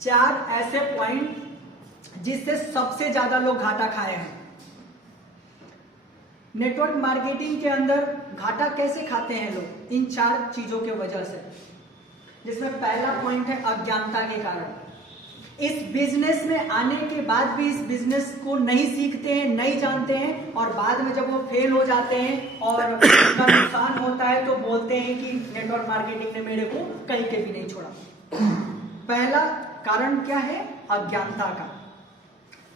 चार ऐसे पॉइंट जिससे सबसे ज्यादा लोग घाटा खाए हैं। नेटवर्क मार्केटिंग के अंदर घाटा कैसे खाते हैं लोग? इन चार चीजों के वजह से, जिसमें पहला पॉइंट है अज्ञानता के कारण। इस बिजनेस में आने के बाद भी इस बिजनेस को नहीं सीखते हैं, नहीं जानते हैं, और बाद में जब वो फेल हो जाते हैं और उनका नुकसान होता है तो बोलते हैं कि नेटवर्क मार्केटिंग ने मेरे को कहीं के भी नहीं छोड़ा। पहला कारण क्या है? अज्ञानता का।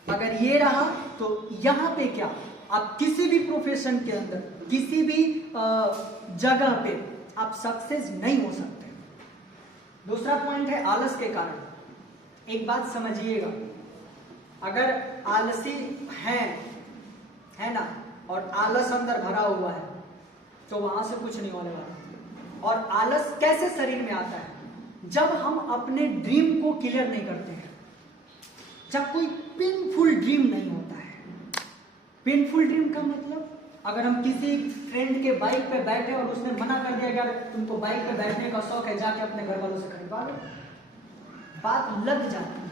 अगर ये रहा तो यहां पे क्या, आप किसी भी प्रोफेशन के अंदर, किसी भी जगह पे आप सक्सेस नहीं हो सकते। दूसरा पॉइंट है आलस के कारण। एक बात समझिएगा, अगर आलसी है ना, और आलस अंदर भरा हुआ है तो वहां से कुछ नहीं होने वाला। और आलस कैसे शरीर में आता है? जब हम अपने ड्रीम को क्लियर नहीं करते हैं, जब कोई पेनफुल ड्रीम नहीं होता है। पेनफुल ड्रीम का मतलब, अगर हम किसी फ्रेंड के बाइक पे बैठे और उसने मना कर दिया अगर तुमको बाइक पे बैठने का शौक है, जाके अपने घर वालों से खरीदवा लो, बात लग जाती है।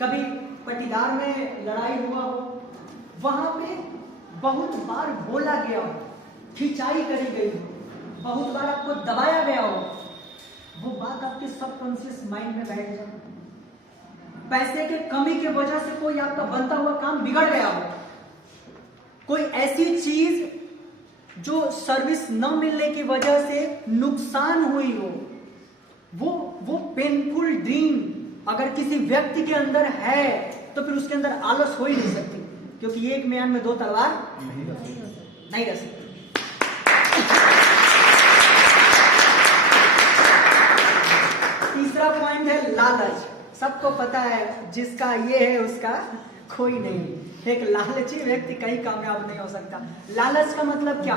कभी पटीदार में लड़ाई हुआ हो, वहां पे बहुत बार बोला गया हो, खिंचाई करी गई हो, बहुत बार आपको दबाया गया हो, वो बात आपके सबकॉन्शियस माइंड में बैठ जाए। पैसे के कमी की वजह से कोई आपका बनता हुआ काम बिगड़ गया हो, कोई ऐसी चीज जो सर्विस न मिलने की वजह से नुकसान हुई हो, वो पेनफुल ड्रीम अगर किसी व्यक्ति के अंदर है तो फिर उसके अंदर आलस हो ही नहीं सकती, क्योंकि एक म्यान में दो तलवार नहीं रह सकती। तीसरा पॉइंट है लालच। सबको पता है जिसका ये है उसका कोई नहीं। एक लालची व्यक्ति कहीं कामयाब नहीं हो सकता। लालच का मतलब क्या?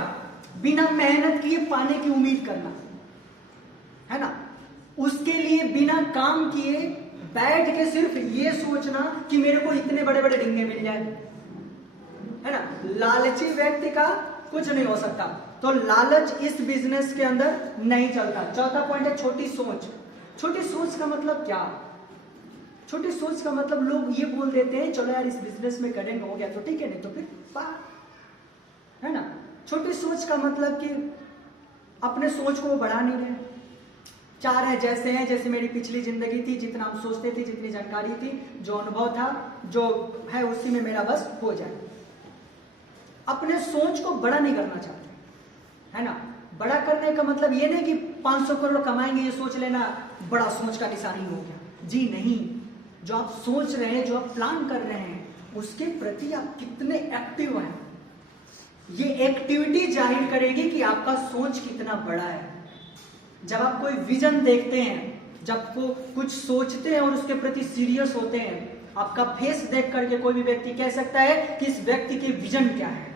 बिना मेहनत किए पाने की उम्मीद करना, है ना। उसके लिए बिना काम किए बैठ के सिर्फ ये सोचना कि मेरे को इतने बड़े बड़े डिंगे मिल जाए, है ना। लालची व्यक्ति का कुछ नहीं हो सकता। तो लालच इस बिजनेस के अंदर नहीं चलता। चौथा पॉइंट है छोटी सोच। छोटी सोच का मतलब क्या? छोटी सोच का मतलब लोग ये बोल देते हैं चलो यार इस बिजनेस में करेंगे, हो गया तो ठीक है, नहीं तो फिर है ना। छोटी सोच का मतलब कि अपने सोच को बढ़ा नहीं रहे, चाह रहे जैसे हैं, जैसे मेरी पिछली जिंदगी थी, जितना हम सोचते थे, जितनी जानकारी थी, जो अनुभव था, जो है उसी में मेरा बस हो जाए। अपने सोच को बड़ा नहीं करना चाहते, है ना। बड़ा करने का मतलब ये नहीं कि 500 करोड़ कमाएंगे ये सोच लेना बड़ा सोच का निशानी हो गया। जी नहीं, जो आप सोच रहे हैं, जो आप प्लान कर रहे हैं, उसके प्रति आप कितने एक्टिव हैं, ये एक्टिविटी जाहिर करेगी कि आपका सोच कितना बड़ा है। जब आप कोई विजन देखते हैं, जब वो कुछ सोचते हैं और उसके प्रति सीरियस होते हैं, आपका फेस देख करके कोई भी व्यक्ति कह सकता है कि इस व्यक्ति के विजन क्या है,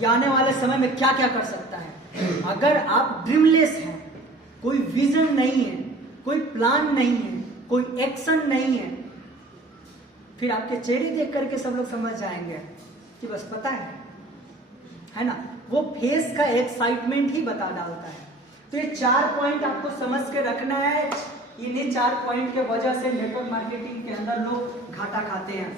या आने वाले समय में क्या क्या कर सकता है। अगर आप ड्रीमलेस हैं, कोई विजन नहीं है, कोई प्लान नहीं है, कोई एक्शन नहीं है, फिर आपके चेहरे देख करके सब लोग समझ जाएंगे कि बस पता है ना। वो फेस का एक्साइटमेंट ही बता डालता है। तो ये 4 पॉइंट आपको समझ के रखना है। इन्हीं 4 पॉइंट के वजह से नेटवर्क मार्केटिंग के अंदर लोग घाटा खाते हैं।